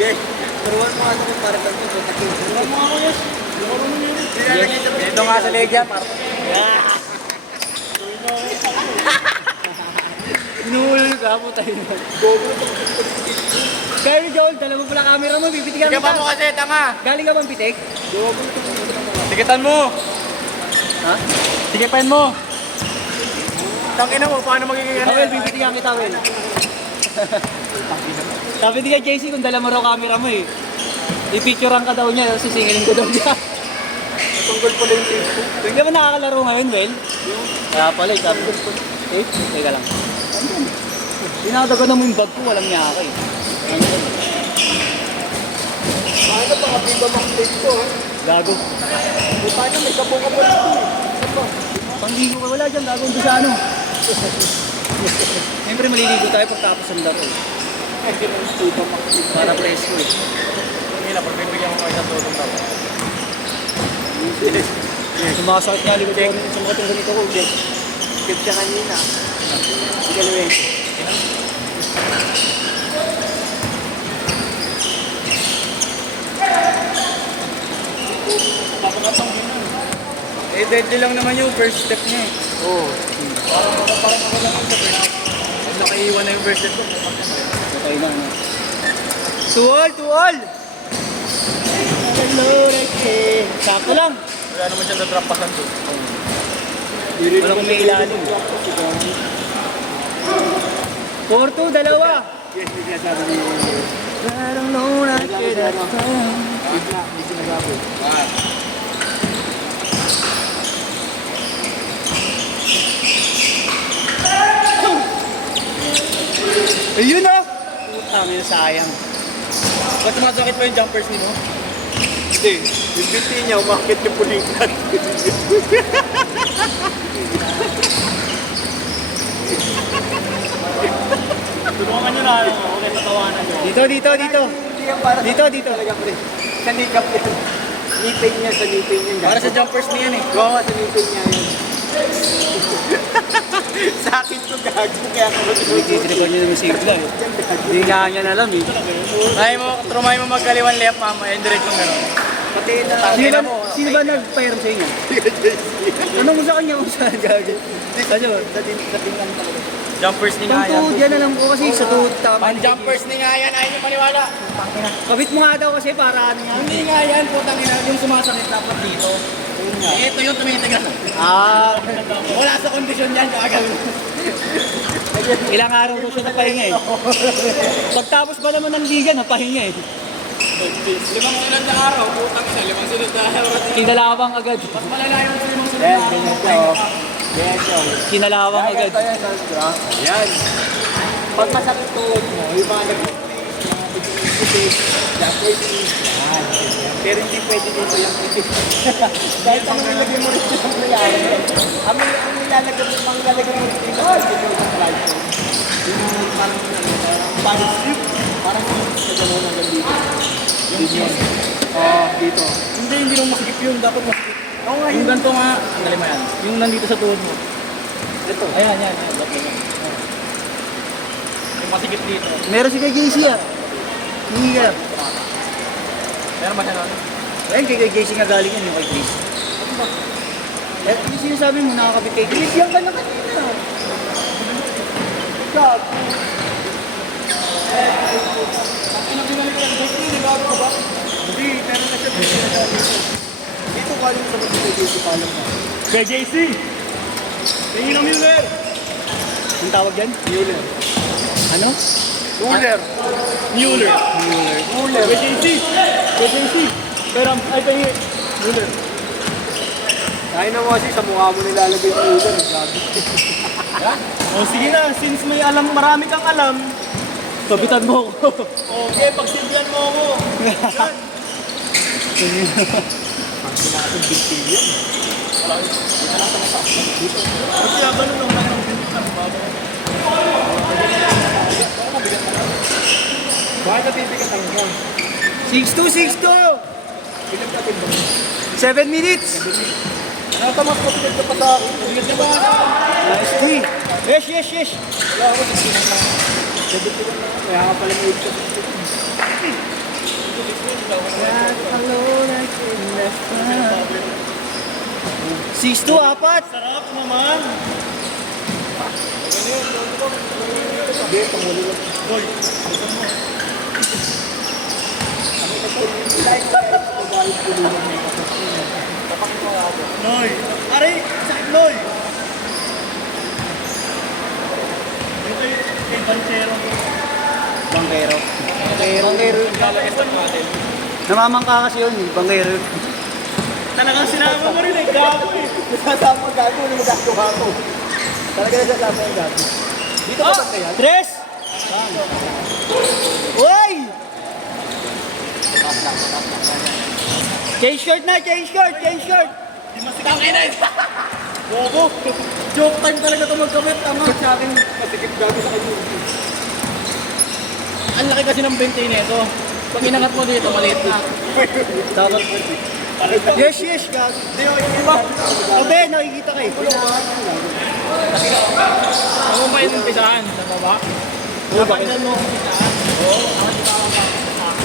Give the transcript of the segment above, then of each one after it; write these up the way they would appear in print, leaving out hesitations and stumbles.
Yes. Turuan mo ano kung para sa ito. Turuan mo ako, yes. Turuan mo yun. Dito nga sa leg yan, par. Inuulol ka po tayo. Kaya ni Joel, dala mo pala camera mo, bibitigan Sige pa mo kasi, tanga. Galing ka bang pitik? Tikitan mo. Ha? Tikipan mo. Tangina mo, paano magiging ano? Tawel, bibitigan kita, Wel. Sabi ni ka, JC, kung dala mo raw camera mo eh. I-picturean ka daw niya, sisingilin ko daw niya. Tungkol pala yung Facebook. Hindi ba nakakalaro ngayon, Wel? Kaya pala, sabi ko, teka lang. Tinatagan mo yung bag ko, walang niya ako eh. Paano pa kapiba mag-take ko, ha? Gago. Paano may kabong-kabong ito, eh? Saan ba? Pangligo ka wala dyan, gago doon sa ano. Siyempre maliligo tayo pagtapos ng laro eh. Ay, kinustupa mag-take. Para presko eh. Hindi na, pagbibigyan mo kayo sa tutong tao. Sumakasakit nga likod ko sa mga tungkol nito ko. Skip siya kanina. Ikalawin. Papakatang din yun. Eh, deadly lang naman yung first step niya eh. Oo. Parang ako lang yung first step. Pag nakaiwan na yung first step ko, Okay na, ano. Tuwal, tuwal! Sakto lang. wala naman siya na-drop pasan doon. Wala kong may ilalim. 4-2, dalawa. Yes, may sinasabi niyo. I don't know what I could have done. May sinasabi. Ayun o! Putang ina, sayang. Ba't sumasakit pa yung jumpers nino? Hindi. Yung binti niya, umakit yung pulikat. Tulungan nyo na ano, okay, patawanan nyo. Dito, dito, dito. Hindi yan para Dito, dito. talaga, pre. Sa nikap yan. Nipin niya, sa nipin niya. Para sa jumpers niya yan eh. Oo, sa nipin niya yan. Sa akin to gago, kaya ako Nagtitripan niyo naman sigla eh. Hindi nga niya alam eh. Try mo magkaliwan left mama, and direct yung gano'n. Pati na. Sino ba nag-fire sa inyo? Tanong mo sa kanya kung saan gagawin. Ano? Sa tingnan talaga. Jumpers ni nga yan. Tungtuod yan alam ko kasi sa tuhod tama. Ang jumpers ni nga yan, ayaw nyo maniwala. Kabit mo nga daw kasi para ano yan. Hindi nga yan, putang ina, yung sumasakit dapat dito. Ito yung tumitigas. Ah, Wala sa kondisyon yan, gagawin. ilang araw ko siya napahinga eh. Pagtapos ba naman ng liga, napahinga eh. 5 sunod na araw, putang ina, 5 sunod na araw. Kinalawang agad. Mas malala yung 5 sunod Yan, na araw. ganyan siya, oh. Ganyan siya, oh. Kinalawang agad. Ganyan siya, Sandra. Yan. Pag masakit tuhod mo, yung mga nag-practice, mga bigyan-isipin, nag-practice, yan. Pero hindi pwede dito lang practice. Dahil ang nilagay mo rin sa nangyayari, ang nilalagay mo, ang nilalagay mo rin sa pagkakas ng tripod. Yung parang strip, parang sa gano'n hanggang dito. Yun yun. Dito. Hindi nung masikip yun, dapat masikip. Oo nga, Yung ganito nga, ang galing mo yan. Yung nandito sa tuhod mo. Ito. Ayan. Dapat yan. Yung masikip dito. Meron si kay JC ah. Hindi ka. Meron ba siya nun? Ayun, kay JC nga galing yan yung kay Chris. Eh, yung sinasabi mo, nakakabit kay Chris. Binigyan ka na kanina. God. Hindi, meron na siya dito ka lang sa mag-JC pa lang na. Kay JC! Tingin ng Miller! Yung tawag dyan? Mueller. Ano? Mueller. Mueller! Mueller. Kay JC! Kay JC! Pero, ay tingin. Mueller. Kaya na mo kasi sa mukha mo nilalagay yung Mueller. Grabe. O sige na, since may marami kang alam, Kabitan mo ako. okay, pagsilbihan mo ako. Yan. Pag natin billion. Kasi gano'n nung nang binigyan bago. Bakit nabibigat ang gun? 6-2, 6-2! Bilang natin ba? 7 minutes! Natamas ko pinag ka pa sa akin. Bigat na ba? Nice 3. Yes. Wala ako, 16 lang. 17 lang. Kaya nga pala may 8 ka 16. Six to apat. Sarap naman. Noy! Aray! Sakit Noy! Dito yung kay Bansero. Bangkero. Bangkero. Lalagay sa natin. Namamangka kasi yun, bangkero. Talagang sinama mo rin eh. Gago eh. Nasasama gago, hindi magagawa ko. Talaga nasasama yung gago. Dito ka ba yan? Tres! Uy! Change short na, change short, change short! Di masikap na eh. Bobo. Joke time talaga ito magkamit. Tama sa akin. Masikip gago sa kanya. Ang laki kasi ng bente nito. Pag inangat mo dito, maliit na. Dapat. Yes, yes, gago. Di yung iba. Abe, nakikita kayo. Ano ba yung umpisahan? Sa baba? Dapat Tignan mo.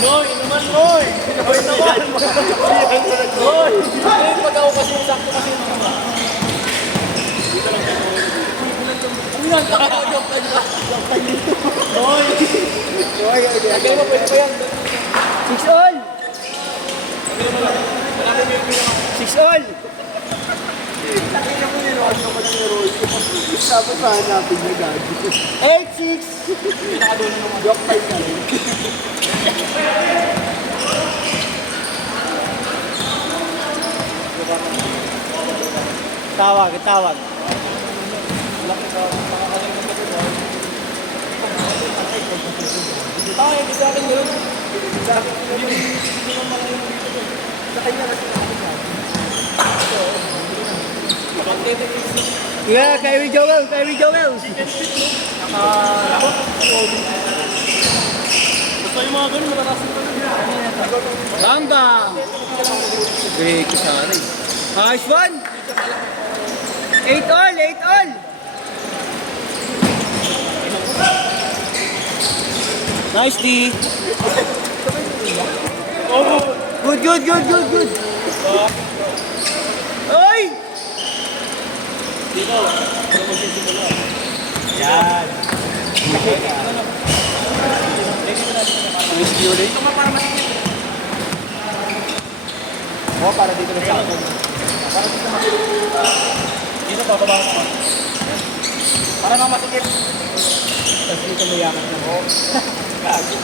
Noy! Naman Noy! Noy naman! Hoy! Pag ako kasi sakto kasi yung mga. Ano yan? Joke tayo ba? Noy! Lagay mo, pwede pa yan. Six all! Six all! Nakita mo niluwag ka pa ng roll. Tapos hanapin niya gago. 8-6! Joke fight na rin. Tawag, tawag. Ah, hindi sa akin yun. Yeah, Kyrie Joel, Kyrie Joel. Basta yung mga ganun, matataas na Bang bang! Break sa akin. Nice one! 8 all, 8 all! Nice D! Good, good, good, good, good! Oy! Yan. Nice D ulit. Oh, para dito na sa akin. Dito pa, baba ko. Para nga masikip. Tapos dito may yakat na. Oh. Gago.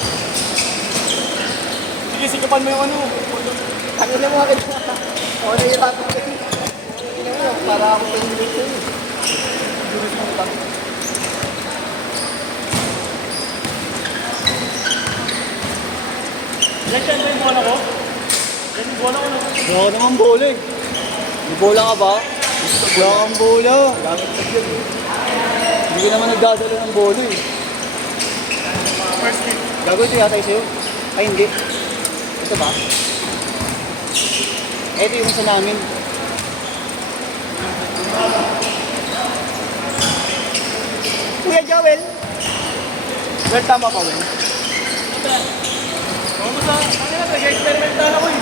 Sige, sikipan mo yung ano. Ano na mga kita? O, nahihirapan ko. Tingnan mo, para ako pa yung dito. Juris mo ba? Yan siya yung bola ko. Yan yung bola ko na. Wala ka naman bola eh. May bola ka ba? Wala kang bola. Hindi ka naman nagdadala ng bola eh. First hit. Gago ito yata sa'yo. Ay hindi. Ito ba? Ito yung isa namin. Kuya Joel. Well, tama pa, Well. Ano sa, ano na, nag-experimental ako eh.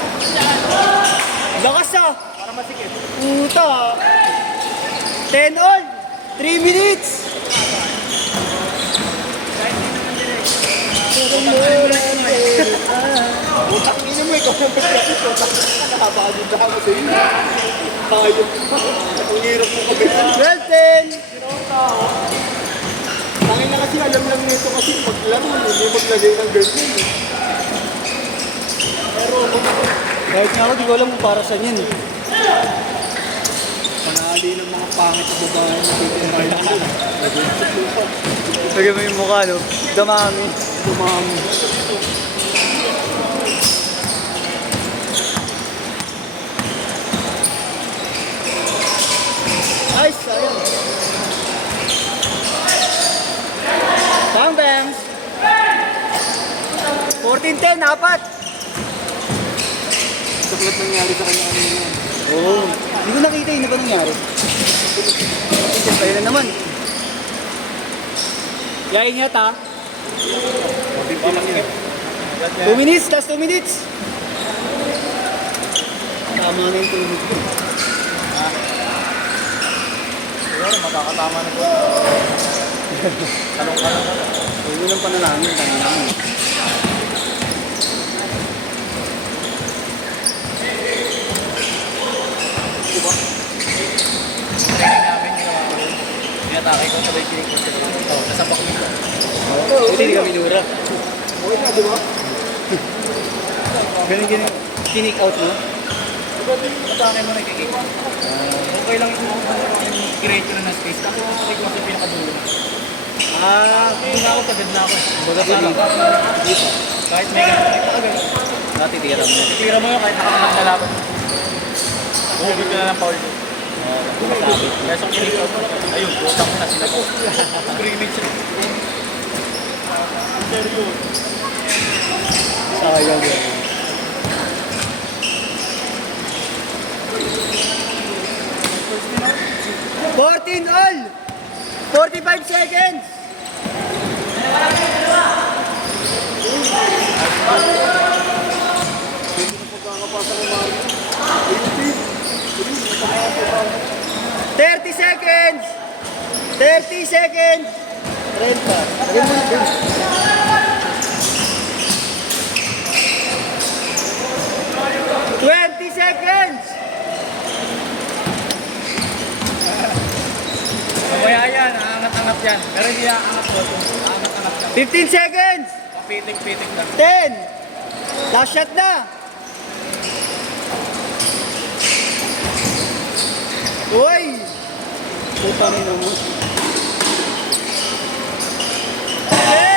Lakas ah! Para masikip. Puta! 10 all! 3 minutes! Utang ina mo, ikaw ang pagkakit. Nakabagod na ako sa'yo. Hayop mo. Ang hirap mo kabihan. 12-10! Tangin na kasi alam lang nito kasi maglaro, hindi maglagay ng ganyan eh. Pero Kahit nga ako, di ko alam kung para saan yun. panali ng mga pangit na babae na titirahin ko. Lagyan mo yung mukha, no? Damami. Dumami. Nice! Sayang. Bang bangs! 14-10, apat! Saklat nangyari sa kanya kanina. Oo. Oh, hindi ko nakita yun. Ano ba nangyari? Kaya na naman. Yain niya ta. Sabi pa masikip. 2 minutes, last 2 minutes. Tama na yung tulog ko. Siguro, makakatama na po. Talong-talong ka na. Huwag lang panalangin, tanong lang. Training namin, ginawa ko rin. Pinatake ko, sabay kinikot ko. Nasapak ko ito. Buti hindi kami nura. Okay na, di ba? Ganun, kinik out mo. Atake mo na kikik. Okay lang yung diretso na ng space. Tapos atake ko sa pinakadulo. Hindi na ako, pagod na ako. Baga pa lang. Dito. Kahit may agad. Dati tira mo. Tira mo yun kahit nakakanap na laban. Bumubig ka na ng foul. Masabi. Kaya sa kinig out mo, ayun, butang mo na sila ko. Scrimmage. Sayang yun. $14 all! 45 seconds! $30 seconds! 30 seconds! 20 seconds! Mamaya yan, aangat-angat yan. Pero hindi aangat ko. Aangat-angat yan. 15 seconds! Papitik-pitik lang. 10! Last shot na! Uy! Puta rin mo. 10!